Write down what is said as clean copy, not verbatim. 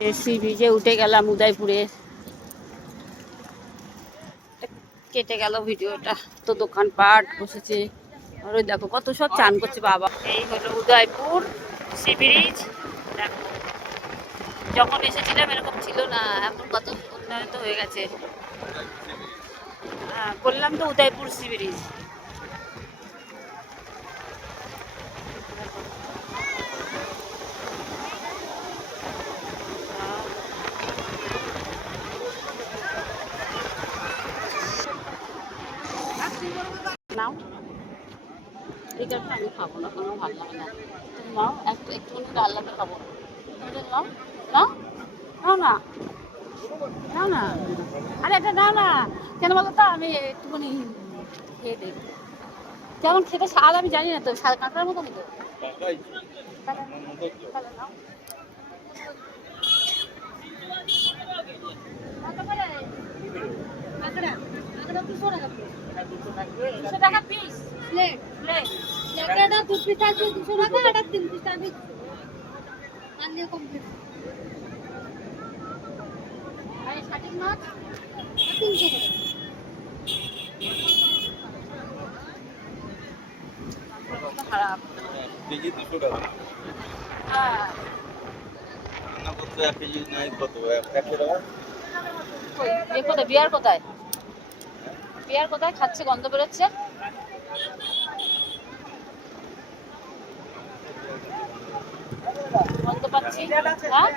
C বিচে উঠে গেলাম উদয়পুরে। কেটে গেল ভিডিওটা। তো দোকানপাট বসেছে, আর ওই দেখো কত সব চান করছে বাবা। এই হলো উদয়পুর সি ব্রিজ। দেখো যখন এসেছিলাম এরকম ছিল না, এখন কত উন্নয়ন হয়ে গেছে। হ্যাঁ বললাম তো উদয়পুর সি ব্রিজ। নাও এই কারণে আমি খাবো না, কোনো ভালো লাগে না। তুমি নাও একটুখানি ডাল লাগে খাবো। তুমি নাও নাও নাও না নাও না, আরে এটা নাও না। কেন বলো তো, আমি একটুখানি খেয়ে দেখি কেমন খেতে স্বাদ। আমি জানি না তো, স্বাদ কাঁকড়ার মতনই তো। তাহলে নাও। কত করে কাঁকড়া? কাঁকড়া 200 টাকা পিস। 200 টাকা পিস প্লেট। প্লেট একটা 2 পিস আছে 200 টাকা, এটা 3 পিস আছে আনলে কমপ্লিট। আর শাটিং মাছ 300 টাকা খারাপ। কেজি 200 টাকা। হ্যাঁ রান্না করতে 1 কেজি নাই কত 100 টাকা। এ কোথায় বিয়ার কোথায়? বিয়ার কোথায়? খাচ্ছে গন্ধ বেরোচ্ছে। গন্ধ পাচ্ছি। হ্যাঁ